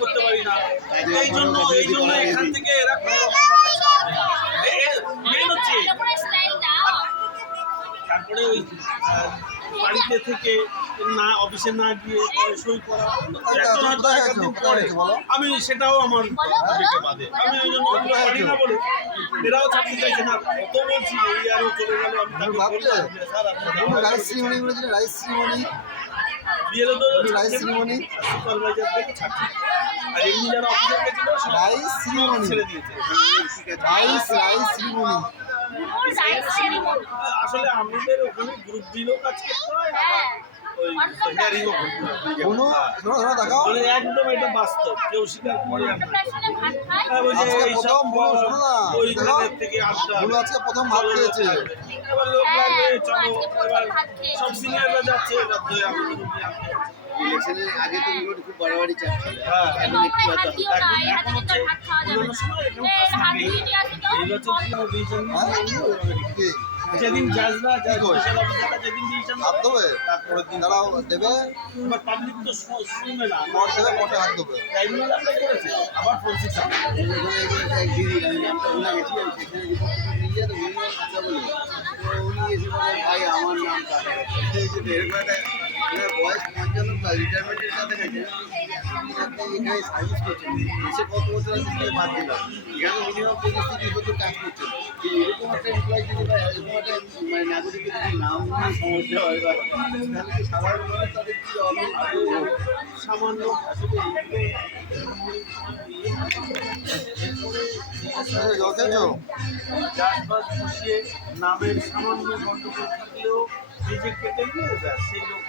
করতে পারি না। এই জন্য এখান থেকে এরা মেন হচ্ছে তারপরে ওই বাড়িতে থেকে না অফিসে না গিয়ে সই করা একদিন পরে আমি সেটাও আমার বাদে আমি ওই জন্য পারি না বলে এরাও চাকরি চাইছে না। কত বলছি এই আরও চলে গেল আমি তাকে বললাম স্যার বিয়েলে তো সুপারভাইজারদের ছাড়ছি আর এমনি যারা অফিসে গেছিল ছেড়ে দিয়েছে। আসলে আমাদের ওখানে গ্রুপ দিলেও কাজ করতে হয় মানে একদম এটা বাস্তব কেউ স্বীকার করে থেকে প্রথম ভাত খেয়েছে এবার লোক লাগবে চলো এবার সব সিনিয়ররা যাচ্ছে ইলেকশনের আগে তো খুব বাড়াবাড়ি চাচ্ছিল। যেদিন যাসবা যেদিন হাত দেবে তারপরের দিন তারাও দেবে পাবলিক তো শুনবে না ভোট দেবে ভোটে হাত দেবে ট্রাইব্যুনাল অ্যাপ্লাই করেছে আবার ফোরসিক এক দিদি আমি নামটা ভুলে গেছি আমি সেখানে নিয়ে তো মিনিমাম কথা বলে উনি এসে বলে ভাই আমার নাম এরকম একটা বয়স 55 রিটায়ারমেন্টের সাথে গেছে আপনি এখানে সার্ভিস করছেন এসে কত বছর আগে বাদ দিলাম এখানে মিনিমাম 35 বছর কাজ করছেন এরকম একটা এমপ্লয় যদি বা এরকম একটা মানে নাগরিকের যদি নাম নিয়ে সমস্যা হয় বা তাহলে সাধারণ মানুষ তাদের কি হবে সামান্য চাষবাস বসিয়ে নামের সামান্য গন্ডগোল থাকলেও নিজে কেটে নিয়ে যায় সেই লোক